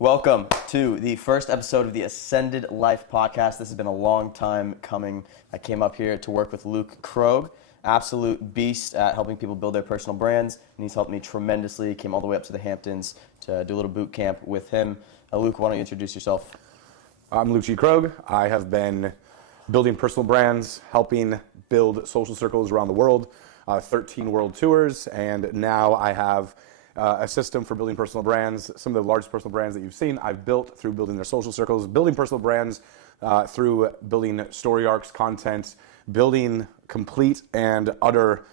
Welcome to the first episode of the Ascended Life podcast. This has been a long time coming. I came up here to work with Krogh, absolute beast at helping people build their personal brands, and he's helped me tremendously. Came all the way up to the Hamptons to do a little boot camp with him. Luke, why don't you introduce yourself? I'm Luke Krogh. I have been building personal brands, helping build social circles around the world, 13 world tours, and now I have a system for building personal brands. Some of the largest personal brands that you've seen, I've built through building their social circles, building personal brands through building story arcs, content, building complete and utter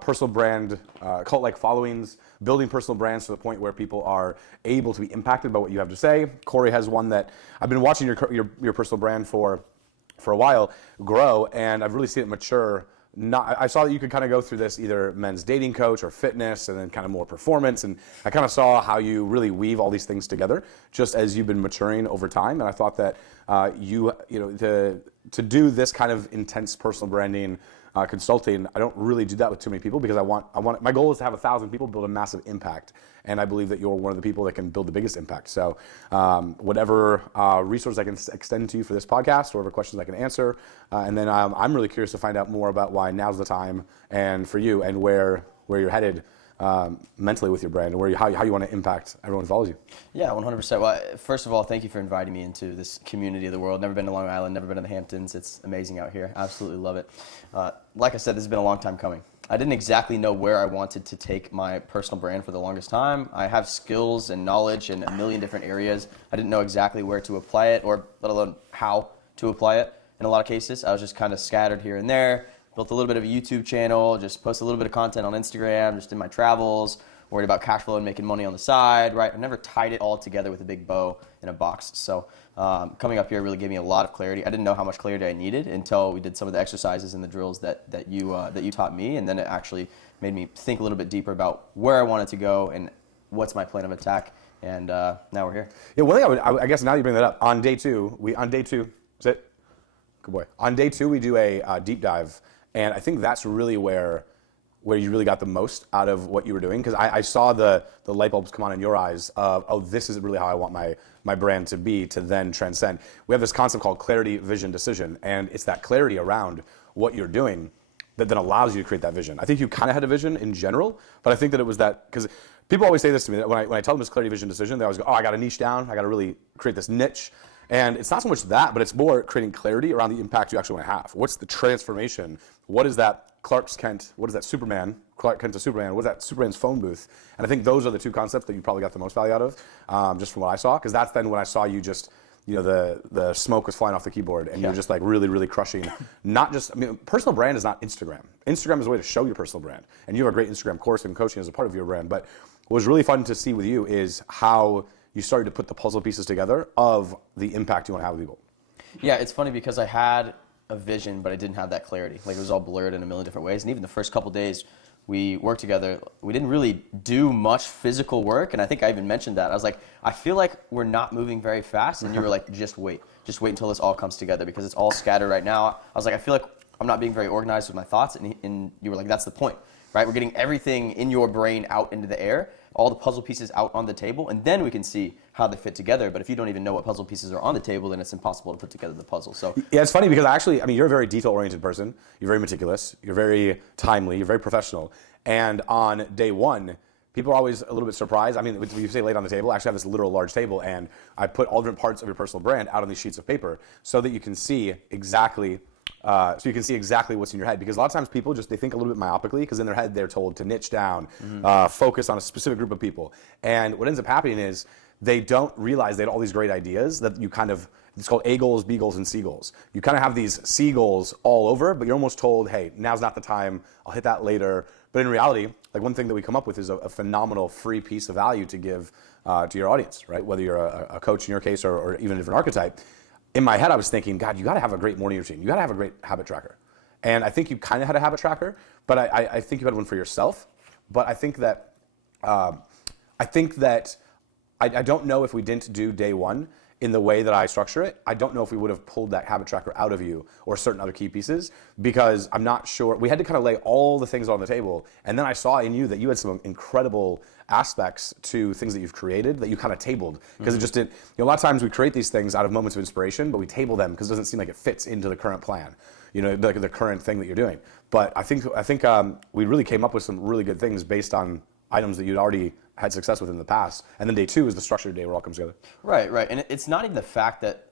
personal brand, cult-like followings, building personal brands to the point where people are able to be impacted by what you have to say. Corey has one that I've been watching your personal brand for a while grow, and I've really seen it mature. I saw that you could kind of go through this either men's dating coach or fitness and then kind of more performance, and I kind of saw how you really weave all these things together just as you've been maturing over time. And I thought that to do this kind of intense personal branding consulting, I don't really do that with too many people because I want my goal is to have 1,000 people build a massive impact, and I believe that you're one of the people that can build the biggest impact. So whatever resource I can extend to you for this podcast, or whatever questions I can answer, and then I'm really curious to find out more about why now's the time, and for you, and where you're headed mentally with your brand, and how you want to impact everyone who follows you. Yeah, 100%. Well, first of all, thank you for inviting me into this community of the world. Never been to Long Island, never been to the Hamptons. It's amazing out here. Absolutely love it. Like I said, this has been a long time coming. I didn't exactly know where I wanted to take my personal brand for the longest time. I have skills and knowledge in a million different areas. I didn't know exactly where to apply it, or let alone how to apply it. In a lot of cases, I was just kind of scattered here and there. Built a little bit of a YouTube channel, just posted a little bit of content on Instagram, just in my travels, worried about cash flow and making money on the side, right? I've never tied it all together with a big bow in a box. So coming up here really gave me a lot of clarity. I didn't know how much clarity I needed until we did some of the exercises and the drills that you taught me, and then it actually made me think a little bit deeper about where I wanted to go and what's my plan of attack. And now we're here. Yeah, one thing I guess now you bring that up, on day two, is it? Good boy. On day two, we do a deep dive. And I think that's really where you really got the most out of what you were doing, because I saw the light bulbs come on in your eyes of, oh, this is really how I want my brand to be, to then transcend. We have this concept called clarity, vision, decision, and it's that clarity around what you're doing that then allows you to create that vision. I think you kind of had a vision in general, but I think that it was that, because people always say this to me, that when I tell them it's clarity, vision, decision, they always go, oh, I got to niche down, I got to really create this niche. And it's not so much that, but it's more creating clarity around the impact you actually want to have. What's the transformation? What is that Clark Kent? What is that Superman? Clark Kent to Superman? What is that Superman's phone booth? And I think those are the two concepts that you probably got the most value out of, just from what I saw. Because that's then when I saw you just, the smoke was flying off the keyboard, and you're just like really, really crushing. Not just, personal brand is not Instagram. Instagram is a way to show your personal brand. And you have a great Instagram course and coaching as a part of your brand. But what was really fun to see with you is how you started to put the puzzle pieces together of the impact you want to have with people. Yeah, it's funny because I had a vision, but I didn't have that clarity. Like, it was all blurred in a million different ways. And even the first couple days we worked together, we didn't really do much physical work. And I think I even mentioned that. I was like, I feel like we're not moving very fast. And you were like, just wait until this all comes together, because it's all scattered right now. I was like, I feel like I'm not being very organized with my thoughts. And you were like, that's the point, right? We're getting everything in your brain out into the air, all the puzzle pieces out on the table, and then we can see how they fit together. But if you don't even know what puzzle pieces are on the table, then it's impossible to put together the puzzle. So yeah, it's funny because you're a very detail-oriented person. You're very meticulous. You're very timely. You're very professional. And on day one, people are always a little bit surprised. When you say laid on the table, I actually have this literal large table, and I put all different parts of your personal brand out on these sheets of paper so that you can see exactly what's in your head. Because a lot of times people they think a little bit myopically, because in their head they're told to niche down, focus on a specific group of people. And what ends up happening is they don't realize they had all these great ideas that you kind of, it's called A goals, B goals, and C goals. You kind of have these C goals all over, but you're almost told, hey, now's not the time, I'll hit that later. But in reality, like, one thing that we come up with is a phenomenal free piece of value to give to your audience, right? Whether you're a coach in your case, or even a different archetype. In my head, I was thinking, God, you got to have a great morning routine. You got to have a great habit tracker. And I think you kind of had a habit tracker, but I think you had one for yourself. But I think that I don't know if we didn't do day one in the way that I structure it, I don't know if we would have pulled that habit tracker out of you or certain other key pieces, because I'm not sure. We had to kind of lay all the things on the table, and then I saw in you that you had some incredible aspects to things that you've created that you kind of tabled, because it just didn't. A lot of times we create these things out of moments of inspiration, but we table them because it doesn't seem like it fits into the current plan, the current thing that you're doing. But I think we really came up with some really good things based on items that you'd already had success with in the past. And then day two is the structured day where it all comes together. Right. And it's not even the fact that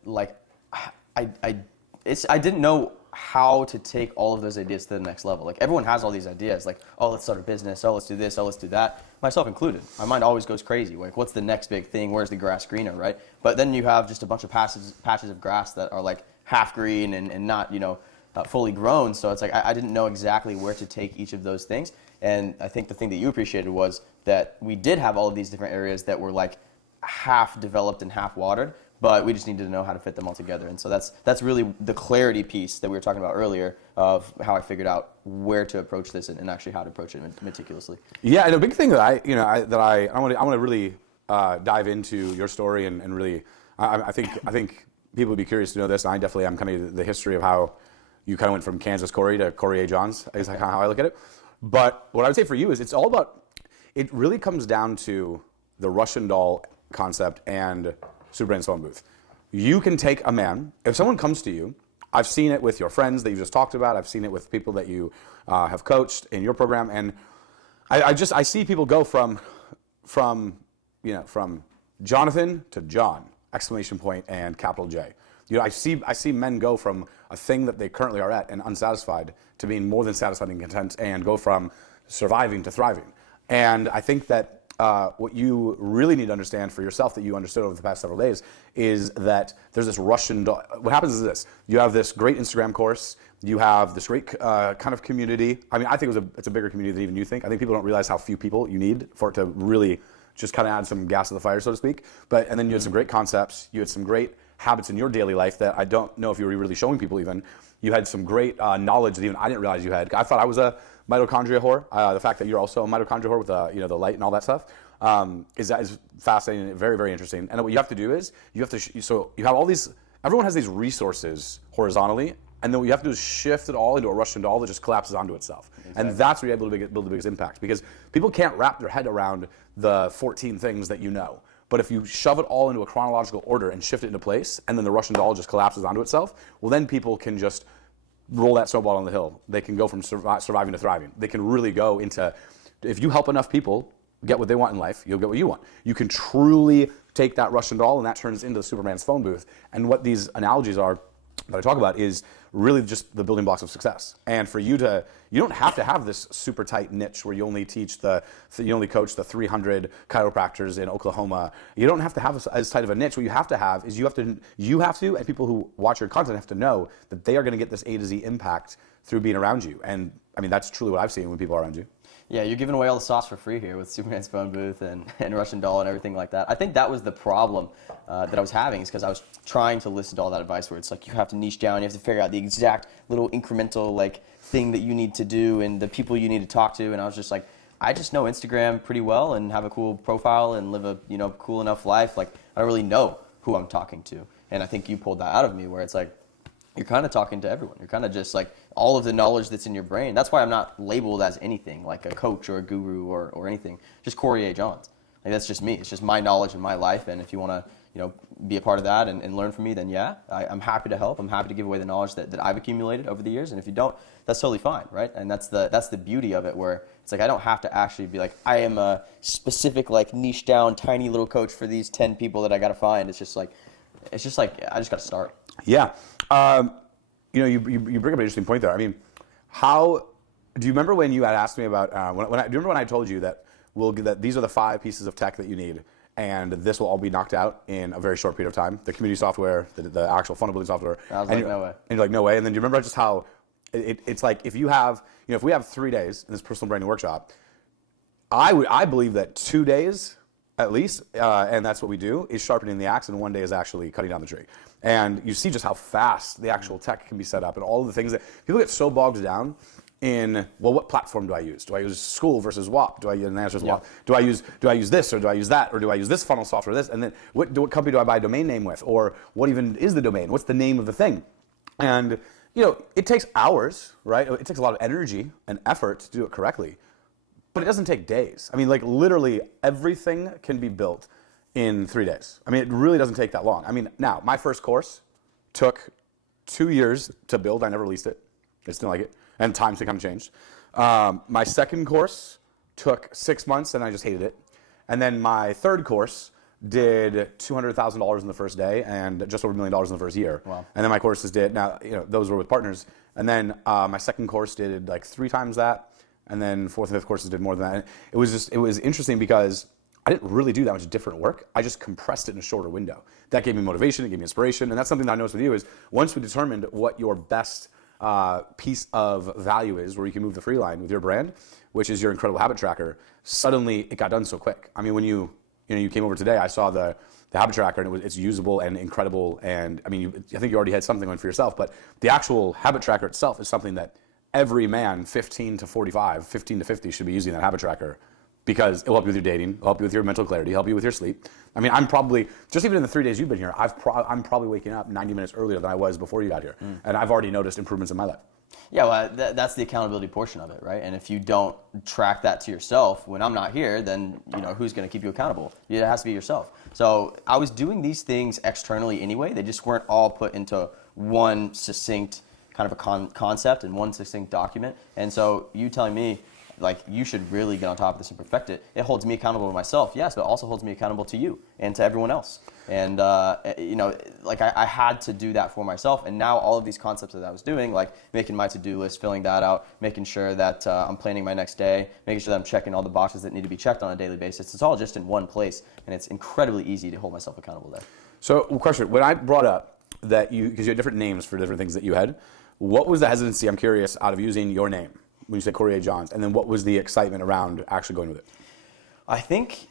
I didn't know how to take all of those ideas to the next level. Like, everyone has all these ideas, like, oh, let's start a business, oh, let's do this, oh, let's do that, myself included. My mind always goes crazy. Like, what's the next big thing? Where's the grass greener, right? But then you have just a bunch of patches of grass that are like half green and not, fully grown. So it's like I didn't know exactly where to take each of those things. And I think the thing that you appreciated was that we did have all of these different areas that were like half developed and half watered, but we just needed to know how to fit them all together. And so that's really the clarity piece that we were talking about earlier of how I figured out where to approach this and actually how to approach it meticulously. Yeah, and a big thing that I want to really dive into your story and really I think people would be curious to know this. And I definitely am kind of the history of how you kind of went from Kansas Corey to Corey A. Johns, is kind of how I look at it. But what I would say for you is it really comes down to the Russian doll concept and Superman's phone booth. You can take a man, if someone comes to you, I've seen it with your friends that you just talked about, I've seen it with people that you have coached in your program, and I see people go from Jonathan to John, exclamation point and capital J. I see men go from a thing that they currently are at and unsatisfied to being more than satisfied and content, and go from surviving to thriving. And I think that what you really need to understand for yourself, that you understood over the past several days, is that there's this Russian doll. What happens is this: you have this great Instagram course, you have this great kind of community. I mean, I think it's a bigger community than even you think. I think people don't realize how few people you need for it to really just kind of add some gas to the fire, so to speak. And then you had some great concepts, you had some great habits in your daily life that I don't know if you were really showing people even. You had some great knowledge that even I didn't realize you had. I thought I was a mitochondria whore. The fact that you're also a mitochondria whore with the light and all that stuff is fascinating and very, very interesting. And what you have to do is you have all these. Everyone has these resources horizontally, and then what you have to do is shift it all into a Russian doll that just collapses onto itself. Exactly. And that's where you're able to build the biggest impact, because people can't wrap their head around the 14 things that you know. But if you shove it all into a chronological order and shift it into place, and then the Russian doll just collapses onto itself, well, then people can just roll that snowball on the hill. They can go from surviving to thriving. They can really go into, if you help enough people get what they want in life, you'll get what you want. You can truly take that Russian doll, and that turns into Superman's phone booth. And what these analogies are that I talk about is really just the building blocks of success. And for you don't have to have this super tight niche where you only coach the 300 chiropractors in Oklahoma. You don't have to have as tight of a niche. What you have to have is you have to, and people who watch your content have to know that they are going to get this A to Z impact through being around you. And I mean, that's truly what I've seen when people are around you. Yeah, you're giving away all the sauce for free here with Superman's phone booth and Russian doll and everything like that. I think that was the problem that I was having, is because I was trying to listen to all that advice where it's like you have to niche down, you have to figure out the exact little incremental thing that you need to do and the people you need to talk to. And I was just like, I just know Instagram pretty well and have a cool profile and live a cool enough life. Like, I don't really know who I'm talking to. And I think you pulled that out of me, where it's like, you're kind of talking to everyone. You're kind of just like all of the knowledge that's in your brain. That's why I'm not labeled as anything like a coach or a guru or anything. Just Corey A. Johns. Like, that's just me. It's just my knowledge in my life. And if you want to, be a part of that and learn from me, then yeah, I'm happy to help. I'm happy to give away the knowledge that I've accumulated over the years. And if you don't, that's totally fine, right? And that's the beauty of it, where it's like I don't have to actually be like, I am a specific niche down tiny little coach for these 10 people that I got to find. It's just like I just got to start. Yeah. You bring up an interesting point there. I mean, do you remember when you had asked me about, do you remember when I told you that these are the 5 pieces of tech that you need, and this will all be knocked out in a very short period of time? The community software, the actual funnel building software. I was like, no way. And you're like, no way. And then do you remember just how it's like, if you have, if we have 3 days in this personal branding workshop, I believe that 2 days at least, and that's what we do, is sharpening the axe, and 1 day is actually cutting down the tree. And you see just how fast the actual tech can be set up, and all of the things that people get so bogged down in, well, what platform do I use? Do I use School versus WAP? Do I use an answer Yeah. WAP? Do I use this, or do I use that, or do I use this funnel software, this? And then what company do I buy a domain name with? Or what even is the domain? What's the name of the thing? And it takes hours, right? It takes a lot of energy and effort to do it correctly, but it doesn't take days. I mean, like literally everything can be built in 3 days. I mean, it really doesn't take that long. I mean, now my first course took 2 years to build. I never released it. I just didn't like it. And times have come changed. My second course took 6 months and I just hated it. And then my third course did $200,000 in the first day and just over $1 million in the first year. Wow. And then my courses did, now, those were with partners. And then my second course did like 3 times that. And then fourth and fifth courses did more than that. It was interesting because I didn't really do that much different work. I just compressed it in a shorter window. That gave me motivation, it gave me inspiration. And that's something that I noticed with you is once we determined what your best piece of value is, where you can move the free line with your brand, which is your incredible habit tracker, suddenly it got done so quick. I mean, when you came over today, I saw the habit tracker and it's usable and incredible. And I mean, I think you already had something going for yourself, but the actual habit tracker itself is something that every man 15 to 45, 15 to 50 should be using that habit tracker, because it'll help you with your dating, it'll help you with your mental clarity, help you with your sleep. I mean, I'm probably, just even in the 3 days you've been here, I'm probably waking up 90 minutes earlier than I was before you got here. And I've already noticed improvements in my life. Yeah, well, that's the accountability portion of it, right? And if you don't track that to yourself when I'm not here, then who's going to keep you accountable? It has to be yourself. So I was doing these things externally anyway. They just weren't all put into one succinct kind of a concept and one succinct document. And so you telling me, like, you should really get on top of this and perfect it. It holds me accountable to myself, yes, but also holds me accountable to you and to everyone else. And, like I had to do that for myself. And now all of these concepts that I was doing, like making my to-do list, filling that out, making sure that I'm planning my next day, making sure that I'm checking all the boxes that need to be checked on a daily basis. It's all just in one place. And it's incredibly easy to hold myself accountable there. So, question, when I brought up that because you had different names for different things that you had, what was the hesitancy, I'm curious, out of using your name when you said Corey A. Johns? And then what was the excitement around actually going with it? I think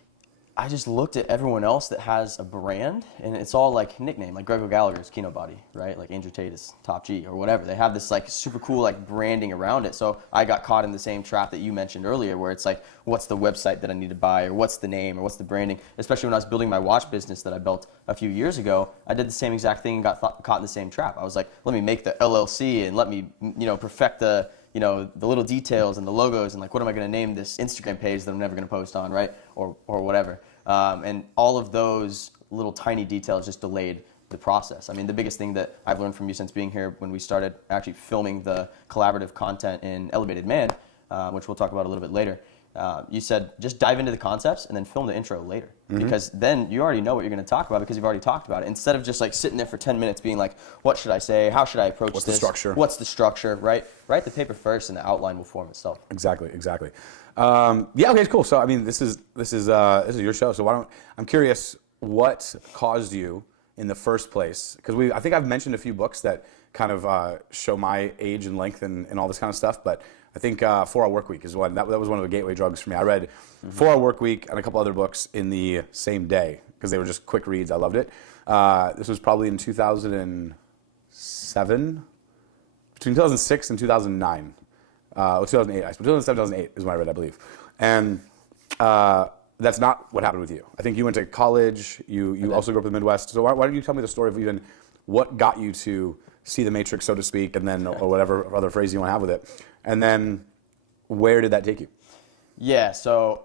I just looked at everyone else that has a brand, and it's all like nickname, like Greg Gallagher's Kino Body, right? Like Andrew Tate is Top G or whatever. They have this like super cool like branding around it. So I got caught in the same trap that you mentioned earlier, where it's like, what's the website that I need to buy, or what's the name, or what's the branding? Especially when I was building my watch business that I built a few years ago, I did the same exact thing and got caught in the same trap. I was like, let me make the LLC and let me perfect the the little details and the logos and like, what am I going to name this Instagram page that I'm never going to post on, right? Or whatever. And all of those little tiny details just delayed the process. I mean, the biggest thing that I've learned from you since being here when we started actually filming the collaborative content in Elevated Man, which we'll talk about a little bit later, you said just dive into the concepts and then film the intro later. Because then you already know what you're going to talk about because you've already talked about it. Instead of just like sitting there for 10 minutes being like, what should I say? How should I approach this? What's the structure? What's the structure, right? Write the paper first and the outline will form itself. Exactly. Yeah. Okay. Cool. So I mean, this is your show. So I'm curious, what caused you in the first place? Because I think I've mentioned a few books that kind of show my age and length and all this kind of stuff. But I think 4-Hour Workweek is one that was one of the gateway drugs for me. I read 4-Hour Workweek and a couple other books in the same day because they were just quick reads. I loved it. This was probably in 2007, between 2006 and 2009. 2008, 2007, 2008 is when I read, I believe. And that's not what happened with you. I think you went to college, you also grew up in the Midwest. So why don't you tell me the story of even what got you to see the Matrix, so to speak, and then, or whatever other phrase you want to have with it. And then where did that take you? Yeah, so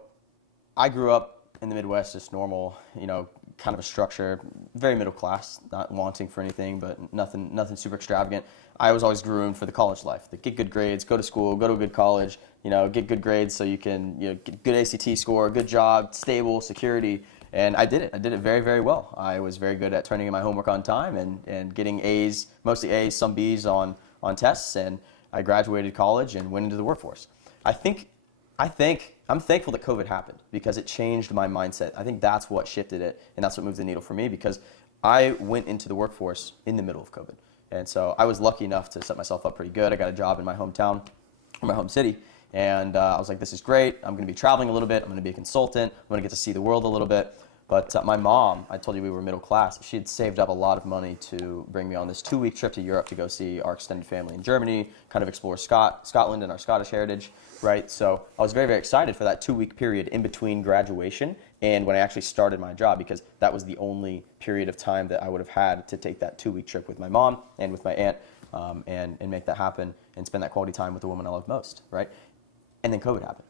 I grew up in the Midwest, just normal, kind of a structure, very middle class, not wanting for anything, but nothing super extravagant. I was always groomed for the college life. Get good grades, go to school, go to a good college, get good grades so you can get good ACT score, good job, stable, security. And I did it. I did it very, very well. I was very good at turning in my homework on time and getting A's, mostly A's, some B's on tests. And I graduated college and went into the workforce. I'm thankful that COVID happened because it changed my mindset. I think that's what shifted it, and that's what moved the needle for me because I went into the workforce in the middle of COVID. And so I was lucky enough to set myself up pretty good. I got a job in my hometown, in my home city. And I was like, this is great. I'm going to be traveling a little bit. I'm going to be a consultant. I'm going to get to see the world a little bit. But my mom, I told you we were middle class, she had saved up a lot of money to bring me on this 2-week trip to Europe to go see our extended family in Germany, kind of explore Scotland and our Scottish heritage, right? So I was very, very excited for that 2-week period in between graduation and when I actually started my job, because that was the only period of time that I would have had to take that 2-week trip with my mom and with my aunt, and make that happen and spend that quality time with the woman I love most, right? And then COVID happened.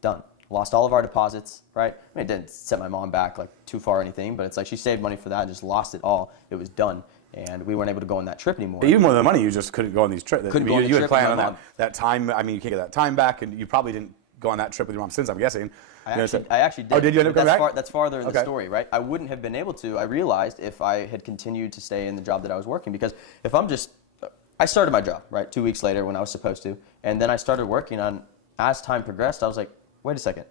Done. Lost all of our deposits, right? I mean, it didn't set my mom back like too far or anything, but it's like she saved money for that and just lost it all. It was done, and we weren't able to go on that trip anymore. Even more than the money, you just couldn't go on these trips. Couldn't go on the you trip had planned with on my mom. that time. I mean, you can't get that time back, and you probably didn't go on that trip with your mom since, I'm guessing. I actually did. Oh, did you end up coming back? That's farther in Okay. the story, right? I wouldn't have been able to, I realized, if I had continued to stay in the job that I was working, because if I started my job, right, 2 weeks later when I was supposed to, and then I started working on, as time progressed, I was like, wait a second.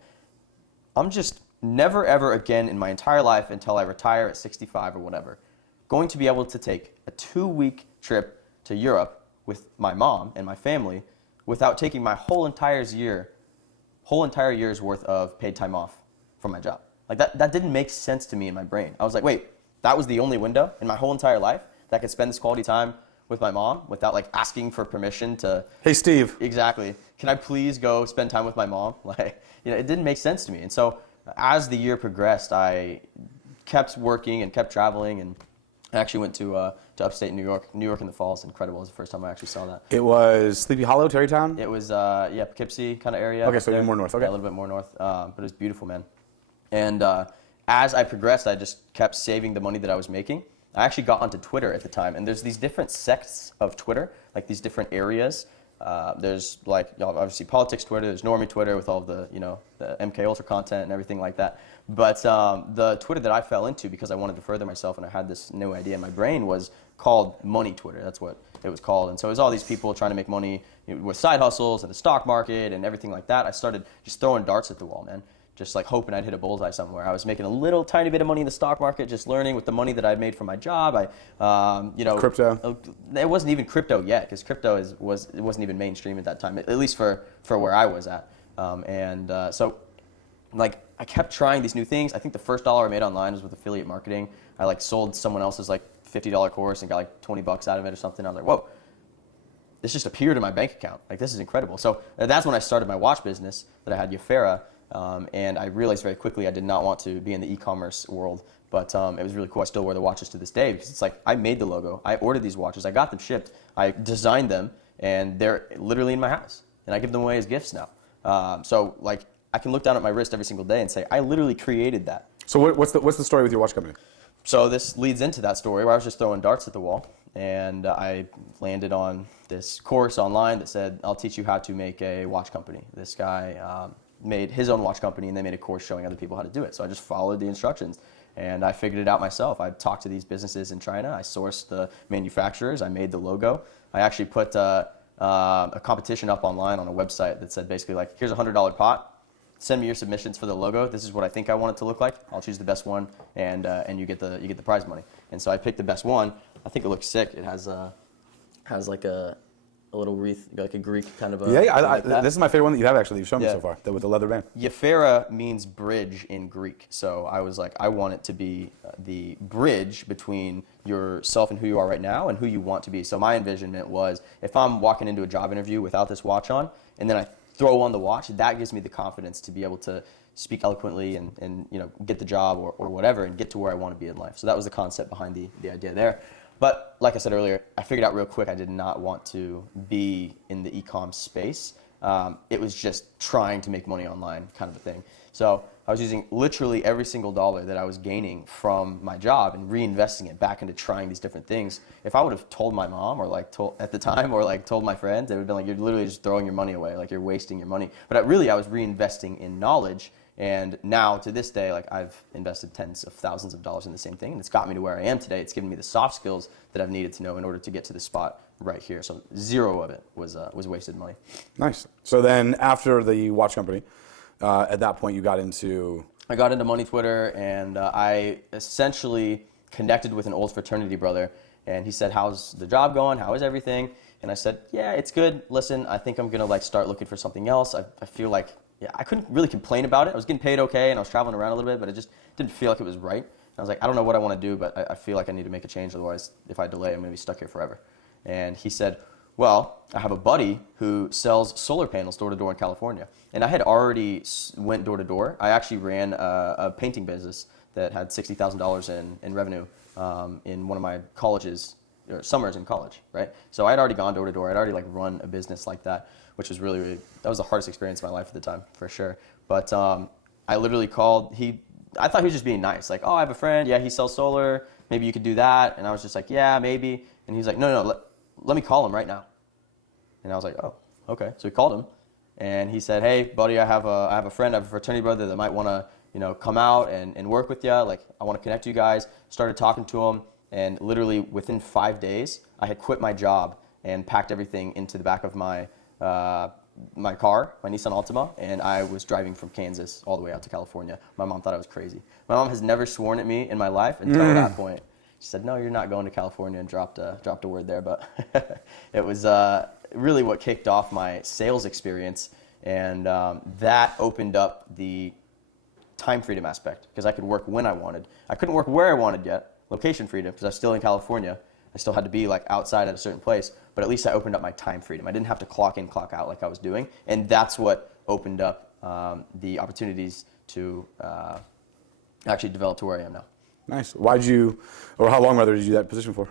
I'm just never, ever again in my entire life until I retire at 65 or whatever, going to be able to take a 2-week trip to Europe with my mom and my family without taking my whole entire year's worth of paid time off from my job. Like that didn't make sense to me in my brain. I was like, wait, that was the only window in my whole entire life that I could spend this quality time with my mom without like asking for permission to. Hey, Steve. Exactly. Can I please go spend time with my mom? Like, it didn't make sense to me. And so as the year progressed, I kept working and kept traveling, and I actually went to upstate New York. New York in the fall is incredible. It was the first time I actually saw that. It was Sleepy Hollow, Terrytown? It was, Poughkeepsie kind of area. Okay, so even more north. Okay. Yeah, a little bit more north, but it was beautiful, man. And as I progressed, I just kept saving the money that I was making. I actually got onto Twitter at the time, and there's these different sects of Twitter, like these different areas. There's like obviously politics Twitter, there's normie Twitter with all the the MK Ultra content and everything like that. But the Twitter that I fell into because I wanted to further myself and I had this new idea in my brain was called Money Twitter. That's what it was called. And so it was all these people trying to make money with side hustles and the stock market and everything like that. I started just throwing darts at the wall, man. Just like hoping I'd hit a bullseye somewhere. I was making a little tiny bit of money in the stock market, just learning with the money that I'd made from my job. Crypto. It wasn't even crypto yet, because crypto wasn't even mainstream at that time, at least for where I was at. So like I kept trying these new things. I think the first dollar I made online was with affiliate marketing. I like sold someone else's like $50 course and got like $20 out of it or something. I was like, whoa. This just appeared in my bank account. Like, this is incredible. So that's when I started my watch business that I had, Yafera. And I realized very quickly I did not want to be in the e-commerce world, but it was really cool. I still wear the watches to this day because it's like I made the logo, I ordered these watches, I got them shipped, I designed them, and they're literally in my house, and I give them away as gifts now. So like I can look down at my wrist every single day and say I literally created that. So what's the story with your watch company? So this leads into that story where I was just throwing darts at the wall, and I landed on this course online that said, I'll teach you how to make a watch company. This guy made his own watch company, and they made a course showing other people how to do it. So I just followed the instructions, and I figured it out myself. I talked to these businesses in China. I sourced the manufacturers. I made the logo. I actually put a competition up online on a website that said basically like, here's a $100 pot. Send me your submissions for the logo. This is what I think I want it to look like. I'll choose the best one, and you get the prize money. And so I picked the best one. I think it looks sick. It has like a little wreath, like a Greek kind of a. This is my favorite one that you have actually. You've shown me so far, with the leather band. Yafera means bridge in Greek. So I was like, I want it to be the bridge between yourself and who you are right now and who you want to be. So my envisionment was, if I'm walking into a job interview without this watch on, and then I throw on the watch, that gives me the confidence to be able to speak eloquently and get the job or whatever and get to where I want to be in life. So that was the concept behind the idea there. But like I said earlier, I figured out real quick I did not want to be in the e-com space. It was just trying to make money online kind of a thing. So I was using literally every single dollar that I was gaining from my job and reinvesting it back into trying these different things. If I would have told my mom at the time or told my friends, they would have been like, you're literally just throwing your money away, like you're wasting your money. But I was reinvesting in knowledge. And now, to this day, like I've invested tens of thousands of dollars in the same thing, and it's got me to where I am today. It's given me the soft skills that I've needed to know in order to get to the spot right here. So zero of it was wasted money. Nice. So then, after the watch company, at that point, you got into. I got into Money Twitter, and I essentially connected with an old fraternity brother, and he said, "How's the job going? How is everything?" And I said, "Yeah, it's good. Listen, I think I'm gonna start looking for something else. I feel like yeah, I couldn't really complain about it. I was getting paid okay, and I was traveling around a little bit, but it just didn't feel like it was right. I was like, I don't know what I want to do, but I feel like I need to make a change. Otherwise, if I delay, I'm going to be stuck here forever. And he said, well, I have a buddy who sells solar panels door to door in California. And I had already went door to door. I actually ran a painting business that had $60,000 in revenue in one of my colleges, or summers in college, right? So I had already gone door to door. I'd already like run a business like that, which was really, that was the hardest experience of my life at the time, for sure. But I literally called, I thought he was just being nice. Like, oh, I have a friend. Yeah, he sells solar. Maybe you could do that. And I was just like, yeah, maybe. And he's like, no, let me call him right now. And I was like, oh, okay. So we called him, and he said, hey, buddy, I have a friend, I have a fraternity brother that might want to, come out and work with you. Like, I want to connect you guys. Started talking to him, and literally within 5 days, I had quit my job and packed everything into the back of my my car, my Nissan Altima, and I was driving from Kansas all the way out to California. My mom thought I was crazy. My mom has never sworn at me in my life until that point. She said, no, you're not going to California, and dropped a word there. But it was really what kicked off my sales experience, and that opened up the time freedom aspect, because I could work when I wanted. I couldn't work where I wanted yet, location freedom, because I was still in California. I still had to be like outside at a certain place, but at least I opened up my time freedom. I didn't have to clock in, clock out like I was doing, and that's what opened up the opportunities to actually develop to where I am now. Nice. How long rather did you do that position for?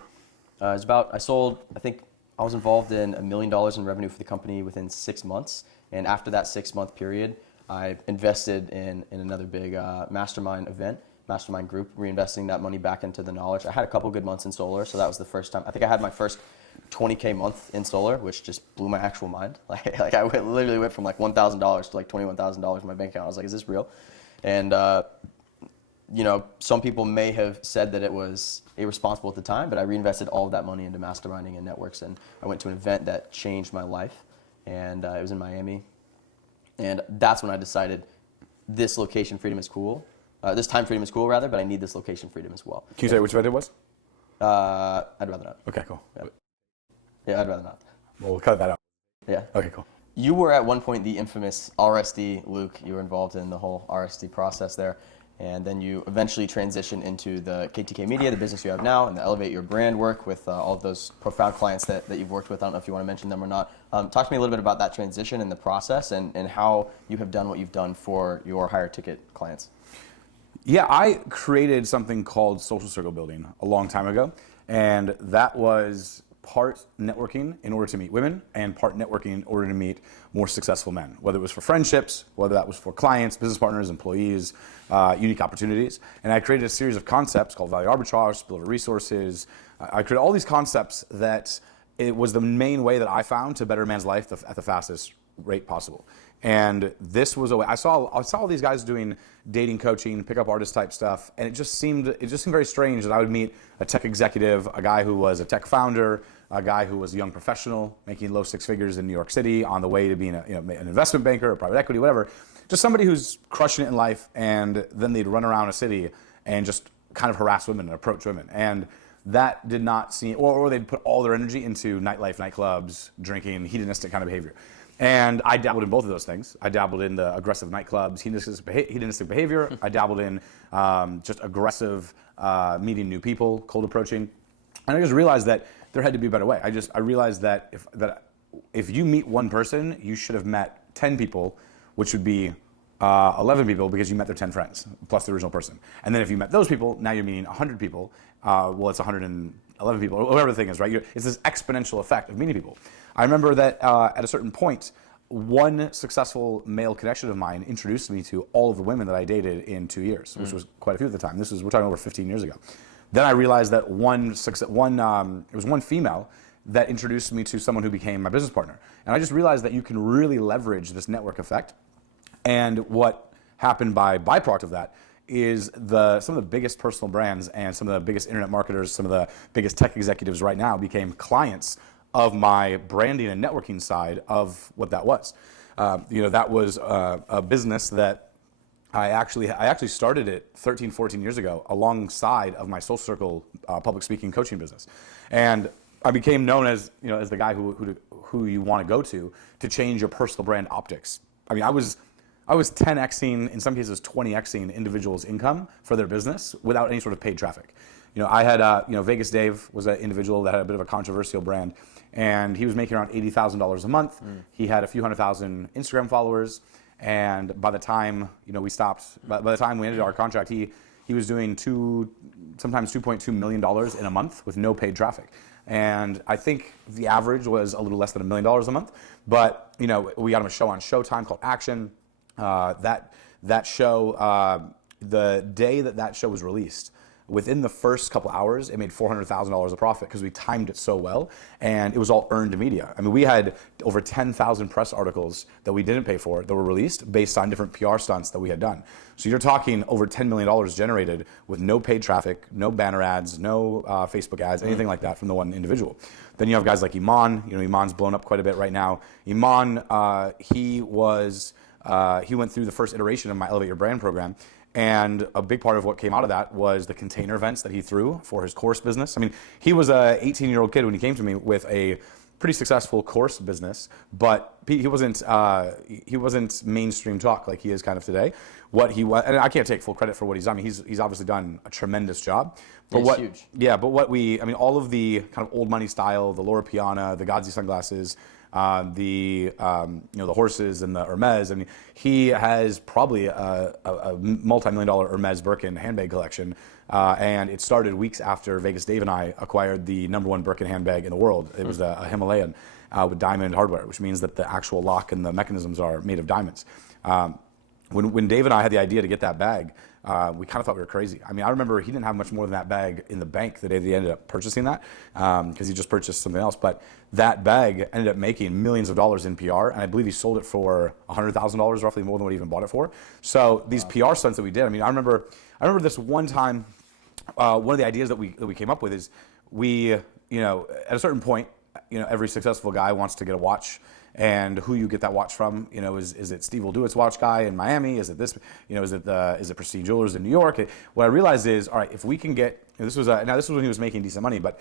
I think I was involved in $1 million in revenue for the company within 6 months, and after that 6-month period, I invested in another big mastermind group, reinvesting that money back into the knowledge. I had a couple good months in solar, so that was the first time. I think I had my first $20K month in solar, which just blew my actual mind. Like I literally went from like $1,000 to like $21,000 in my bank account. I was like, is this real? And some people may have said that it was irresponsible at the time, but I reinvested all of that money into masterminding and networks, and I went to an event that changed my life, and it was in Miami. And that's when I decided this location freedom is cool. This time freedom is cool, rather, but I need this location freedom as well. Can you say which event it was? I'd rather not. Okay, cool. Yeah, I'd rather not. Well, we'll cut that out. Yeah. Okay, cool. You were at one point the infamous RSD, Luke. You were involved in the whole RSD process there. And then you eventually transitioned into the KTK Media, the business you have now, and the Elevate Your Brand work with all of those profound clients that you've worked with. I don't know if you want to mention them or not. Talk to me a little bit about that transition and the process, and how you have done what you've done for your higher ticket clients. Yeah, I created something called social circle building a long time ago, and that was part networking in order to meet women and part networking in order to meet more successful men, whether it was for friendships, whether that was for clients, business partners, employees, unique opportunities. And I created a series of concepts called value arbitrage, spillover resources. I created all these concepts that it was the main way that I found to better a man's life at the fastest rate possible. And this was a way. I saw all these guys doing dating coaching, pickup artist type stuff, and it just seemed very strange that I would meet a tech executive, a guy who was a tech founder, a guy who was a young professional making low six figures in New York City on the way to being an investment banker, or private equity, whatever. Just somebody who's crushing it in life, and then they'd run around a city and just kind of harass women and approach women. And that did not seem, or they'd put all their energy into nightlife, nightclubs, drinking, hedonistic kind of behavior. And I dabbled in both of those things. I dabbled in the aggressive nightclubs, hedonistic behavior. I dabbled in just aggressive meeting new people, cold approaching. And I just realized that there had to be a better way. I realized that if you meet one person, you should have met 10 people, which would be 11 people, because you met their 10 friends, plus the original person. And then if you met those people, now you're meeting 100 people. Well, it's 111 people, or whatever the thing is, right? It's this exponential effect of meeting people. I remember that at a certain point, one successful male connection of mine introduced me to all of the women that I dated in 2 years, which was quite a few at the time. We're talking over 15 years ago. Then I realized that it was one female that introduced me to someone who became my business partner. And I just realized that you can really leverage this network effect. And what happened by byproduct of that is some of the biggest personal brands and some of the biggest internet marketers, some of the biggest tech executives right now became clients of my branding and networking side of what that was. That was a business that I actually started it 13, 14 years ago alongside of my social circle public speaking coaching business. And I became known as the guy who you want to go to change your personal brand optics. I mean, I was I was 10xing, in some cases 20xing individuals' income for their business without any sort of paid traffic. I had, Vegas Dave was an individual that had a bit of a controversial brand, and he was making around $80,000 a month. He had a few 100,000 Instagram followers, and by the time, by the time we ended our contract, he was doing sometimes $2.2 million in a month with no paid traffic. And I think the average was a little less than $1 million a month. But, we got him a show on Showtime called Action. That show, the day that show was released, within the first couple hours, it made $400,000 of profit because we timed it so well, and it was all earned media. I mean, we had over 10,000 press articles that we didn't pay for that were released based on different PR stunts that we had done. So you're talking over $10 million generated with no paid traffic, no banner ads, no Facebook ads, anything like that from the one individual. Then you have guys like Iman. Iman's blown up quite a bit right now. Iman, he went through the first iteration of my Elevate Your Brand program. And a big part of what came out of that was the container events that he threw for his course business. I mean, he was a 18-year-old kid when he came to me with a pretty successful course business, but he wasn't mainstream talk like he is kind of today. What he was, and I can't take full credit for what he's done. I mean, he's obviously done a tremendous job. But it's huge. Yeah, but all of the kind of old money style, the Laura Piana, the Ghazi sunglasses, the horses and the Hermes. I mean, he has probably a multi-million-dollar Hermes Birkin handbag collection, and it started weeks after Vegas Dave and I acquired the #1 Birkin handbag in the world. It was a Himalayan with diamond hardware, which means that the actual lock and the mechanisms are made of diamonds. When Dave and I had the idea to get that bag, we kind of thought we were crazy. I mean, I remember he didn't have much more than that bag in the bank the day they ended up purchasing that, because he just purchased something else. But that bag ended up making millions of dollars in PR, and I believe he sold it for $100,000, roughly more than what he even bought it for. So these PR stunts that we did, I mean, I remember this one time, one of the ideas that we came up with is at a certain point, every successful guy wants to get a watch. And who you get that watch from, is it Steve Will Do It's watch guy in Miami? Is it this, is it Pristine Jewelers in New York? What I realized is, all right, if we can get, this was when he was making decent money, but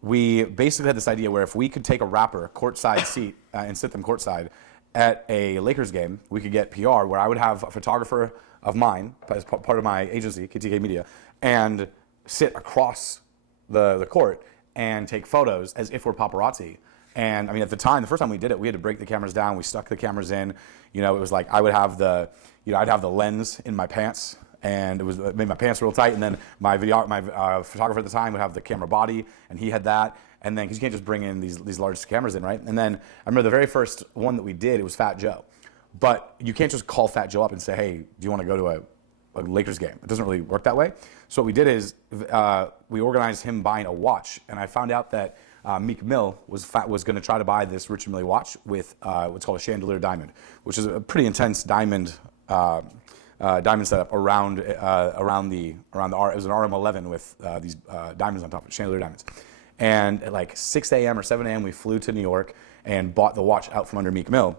we basically had this idea where if we could take a rapper courtside seat and sit them courtside at a Lakers game, we could get PR where I would have a photographer of mine as part of my agency, KTK Media, and sit across the court and take photos as if we're paparazzi. And I mean, at the time, the first time we did it, we had to break the cameras down. We stuck the cameras in. It was like I would have I'd have the lens in my pants, and it made my pants real tight. And then my photographer at the time would have the camera body, and he had that. And then because you can't just bring in these large cameras in, right? And then I remember the very first one that we did, it was Fat Joe, but you can't just call Fat Joe up and say, hey, do you want to go to a Lakers game? It doesn't really work that way. So what we did is we organized him buying a watch, and I found out that Meek Mill was going to try to buy this Richard Mille watch with what's called a chandelier diamond, which is a pretty intense diamond setup around the it was an RM11 with these diamonds on top of it, chandelier diamonds. And at like 6 a.m. or 7 a.m. we flew to New York and bought the watch out from under Meek Mill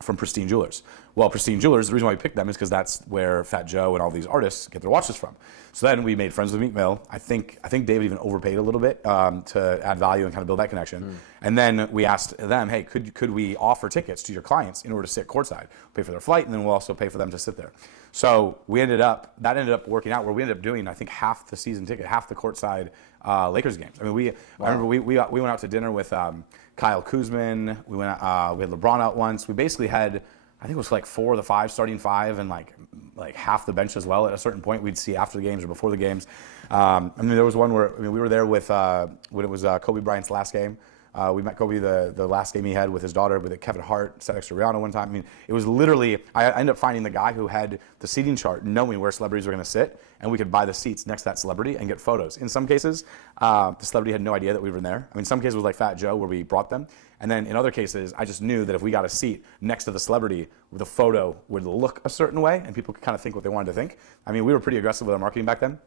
from Pristine Jewelers. Well, Pristine Jewelers, the reason why we picked them is because that's where Fat Joe and all these artists get their watches from. So then we made friends with Meek Mill. I think David even overpaid a little bit to add value and kind of build that connection. And then we asked them, hey, could we offer tickets to your clients in order to sit courtside, pay for their flight, and then we'll also pay for them to sit there. So that ended up working out where we ended up doing, I think, half the season ticket, half the courtside Lakers games. I mean, I remember we went out to dinner with Kyle Kuzmin. We had LeBron out once. We basically had, I think it was like 4 of the 5 starting 5 and like half the bench as well. At a certain point, we'd see after the games or before the games. I mean, there was one where we were there with when it was Kobe Bryant's last game. We met Kobe the last game he had with his daughter, with Kevin Hart sat next to Rihanna one time. I mean, it was literally, I ended up finding the guy who had the seating chart, knowing where celebrities were going to sit, and we could buy the seats next to that celebrity and get photos. In some cases, the celebrity had no idea that we were there. I mean, some cases it was like Fat Joe where we brought them. And then in other cases, I just knew that if we got a seat next to the celebrity, the photo would look a certain way and people could kind of think what they wanted to think. I mean, we were pretty aggressive with our marketing back then.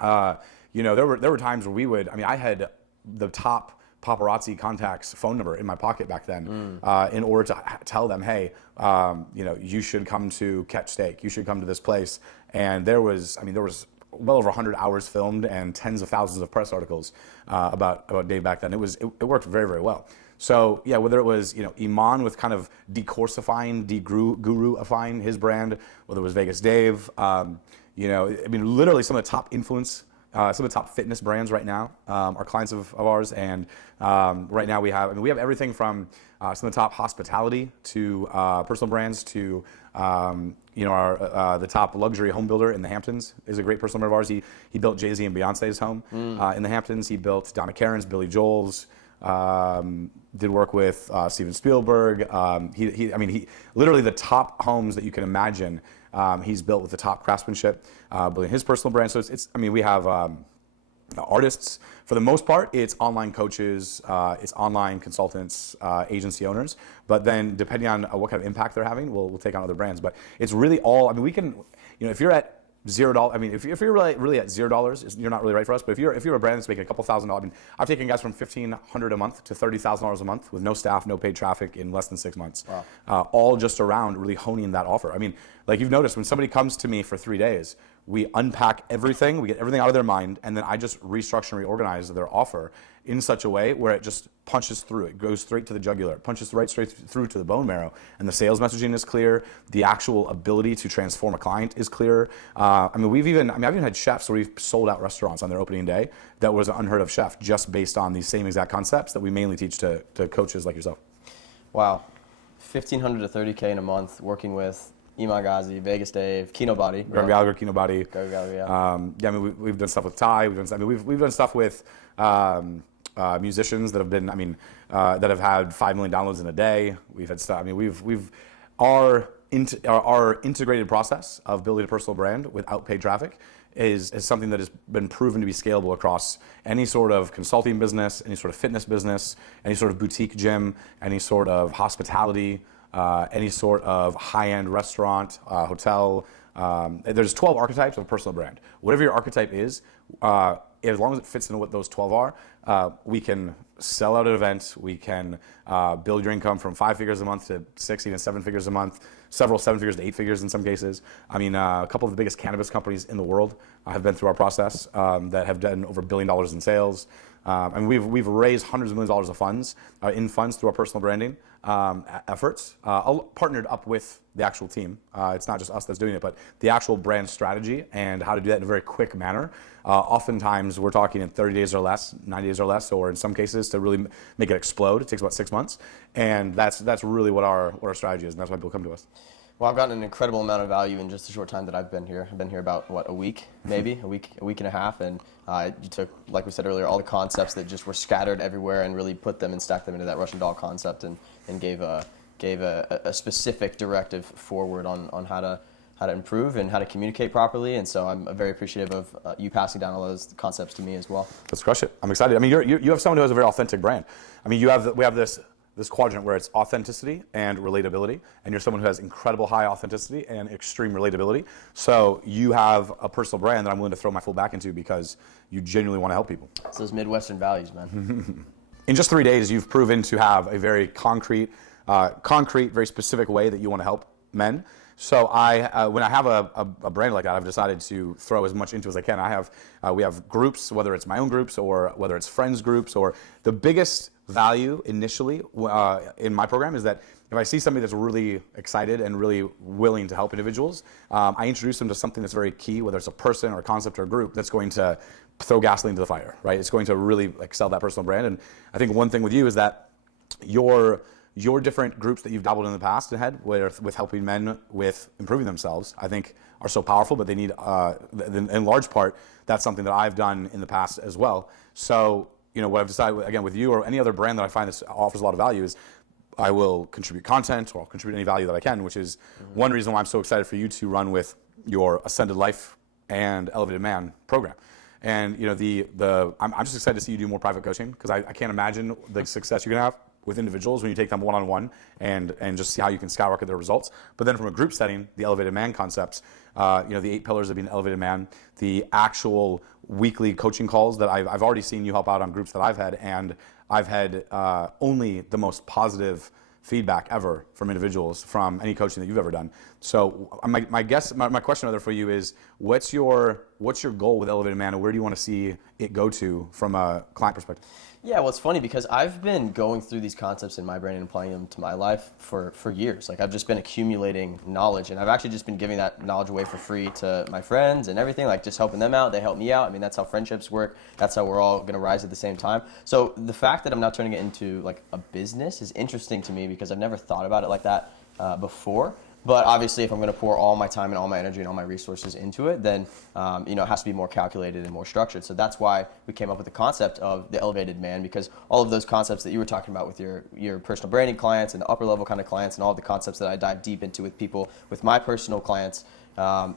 There were times where I had the top paparazzi contacts phone number in my pocket back then in order to tell them, hey, you should come to Catch Steak. You should come to this place. And there was well over 100 hours filmed and tens of thousands of press articles about Dave back then. It worked very, very well. So yeah, whether it was Iman with kind of de-coursifying, de-guruifying his brand, whether it was Vegas Dave, literally some of the top influence, some of the top fitness brands right now are clients of ours, and right now we have everything from some of the top hospitality to personal brands to the top luxury home builder in the Hamptons is a great personal brand of ours. He built Jay-Z and Beyonce's home in the Hamptons. He built Donna Karan's, Billy Joel's. Did work with Steven Spielberg. He literally the top homes that you can imagine. He's built with the top craftsmanship, building his personal brand. So we have artists. For the most part, it's online coaches, it's online consultants, agency owners. But then depending on what kind of impact they're having, we'll take on other brands. But it's really all. We can, if you're at $0, if you're really at $0, you're not really right for us. But if you're a brand that's making a couple $1,000s, I've taken guys from $1,500 a month to $30,000 a month with no staff, no paid traffic in less than 6 months. Wow. All just around really honing that offer. Like you've noticed, when somebody comes to me for 3 days, we unpack everything, we get everything out of their mind, and then I just restructure and reorganize their offer in such a way where it just punches through. It goes straight to the jugular, it punches straight through to the bone marrow, and the sales messaging is clear. The actual ability to transform a client is clear. I've even had chefs where we've sold out restaurants on their opening day that was an unheard of chef just based on these same exact concepts that we mainly teach to coaches like yourself. Wow, $1,500 to $30K in a month working with Iman Ghazi, Vegas Dave, Kino Body. Greg Gallagher, Kino Body. Greg Gallagher, yeah. We've done stuff with Ty. We've done stuff with musicians that have been, that have had 5 million downloads in a day. We've had stuff. Our integrated process of building a personal brand without paid traffic is something that has been proven to be scalable across any sort of consulting business, any sort of fitness business, any sort of boutique gym, any sort of hospitality. Any sort of high-end restaurant, hotel. There's 12 archetypes of a personal brand. Whatever your archetype is, as long as it fits into what those 12 are, we can sell out at events. We can build your income from 5 figures a month to 6, even 7 figures a month, several 7 figures to 8 figures in some cases. A couple of the biggest cannabis companies in the world have been through our process that have done over $1 billion in sales. We've raised hundreds of millions of dollars of funds through our personal branding efforts, partnered up with the actual team. It's not just us that's doing it, but the actual brand strategy and how to do that in a very quick manner. Oftentimes, we're talking in 30 days or less, 90 days or less, or in some cases, to really make it explode, it takes about 6 months. And that's really what our strategy is, and that's why people come to us. Well, I've gotten an incredible amount of value in just the short time that I've been here. I've been here about, a week, maybe, a week and a half, and you took, like we said earlier, all the concepts that just were scattered everywhere and really put them and stacked them into that Russian doll concept and gave a specific directive forward on how to improve and how to communicate properly. And so I'm very appreciative of you passing down all those concepts to me as well. Let's crush it. I'm excited. You have someone who has a very authentic brand. We have this quadrant where it's authenticity and relatability, and you're someone who has incredible high authenticity and extreme relatability. So you have a personal brand that I'm willing to throw my full back into because you genuinely want to help people. It's those Midwestern values, man. In just 3 days, you've proven to have a very concrete, very specific way that you want to help men. So when I have a brand like that, I've decided to throw as much into as I can. We have groups, whether it's my own groups or whether it's friends groups, or the biggest value initially in my program is that if I see somebody that's really excited and really willing to help individuals, I introduce them to something that's very key, whether it's a person or a concept or a group that's going to throw gasoline to the fire, right? It's going to really sell that personal brand. And I think one thing with you is that your different groups that you've dabbled in the past and had with helping men with improving themselves, I think are so powerful, but they need, in large part, that's something that I've done in the past as well. So, what I've decided, again, with you or any other brand that I find that offers a lot of value is I will contribute content or I'll contribute any value that I can, which is one reason why I'm so excited for you to run with your Ascended Life and Elevated Man program. And, I'm just excited to see you do more private coaching because I can't imagine the success you're going to have with individuals when you take them one-on-one and just see how you can skyrocket their results. But then from a group setting, the Elevated Man concepts, the 8 pillars of being an elevated man, the actual weekly coaching calls that I've already seen you help out on groups that I've had, and I've had only the most positive feedback ever from individuals from any coaching that you've ever done. So my question rather for you is, what's your what's your goal with Elevated Man, and where do you want to see it go to from a client perspective? Yeah, well, it's funny because I've been going through these concepts in my brain and applying them to my life for years. Like, I've just been accumulating knowledge, and I've actually just been giving that knowledge away for free to my friends and everything, like just helping them out. They help me out. I mean, that's how friendships work. That's how we're all going to rise at the same time. So the fact that I'm now turning it into like a business is interesting to me because I've never thought about it like that before. But obviously, if I'm going to pour all my time and all my energy and all my resources into it, then it has to be more calculated and more structured. So that's why we came up with the concept of the Elevated Man, because all of those concepts that you were talking about with your personal branding clients and the upper level kind of clients, and all of the concepts that I dive deep into with people, with my personal clients,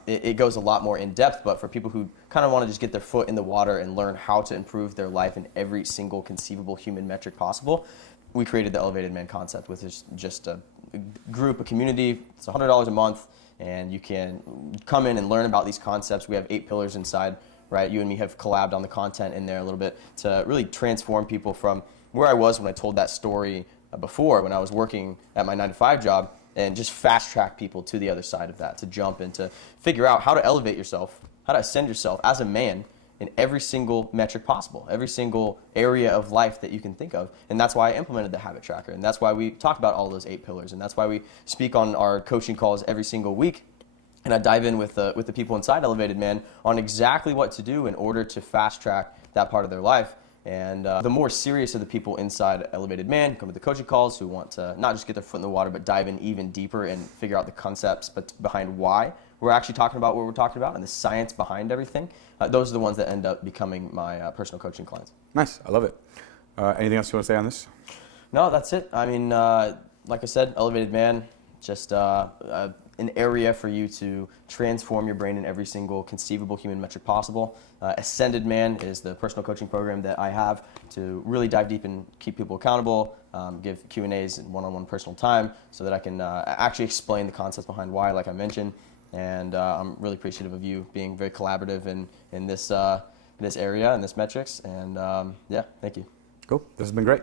it goes a lot more in depth. But for people who kind of want to just get their foot in the water and learn how to improve their life in every single conceivable human metric possible, we created the Elevated Man concept, which is just a group, a community. It's $100 a month, and you can come in and learn about these concepts. We have 8 pillars inside, right? You and me have collabed on the content in there a little bit to really transform people from where I was when I told that story before, when I was working at my 9-to-5 job, and just fast track people to the other side of that, to jump and to figure out how to elevate yourself, how to ascend yourself as a man in every single metric possible, every single area of life that you can think of. And that's why I implemented the habit tracker. And that's why we talk about all those 8 pillars. And that's why we speak on our coaching calls every single week. And I dive in with the people inside Elevated Man on exactly what to do in order to fast track that part of their life. And the more serious of the people inside Elevated Man come with the coaching calls, who want to not just get their foot in the water, but dive in even deeper and figure out the concepts behind why we're actually talking about what we're talking about and the science behind everything. Those are the ones that end up becoming my personal coaching clients. Nice. I love it. Anything else you want to say on this? No, that's it. I mean, like I said, Elevated Man, just an area for you to transform your brain in every single conceivable human metric possible. Ascended Man is the personal coaching program that I have to really dive deep and keep people accountable, give Q&As and one-on-one personal time so that I can actually explain the concepts behind why, like I mentioned. And I'm really appreciative of you being very collaborative in this area and this metrics. And yeah, thank you. Cool. This has been great.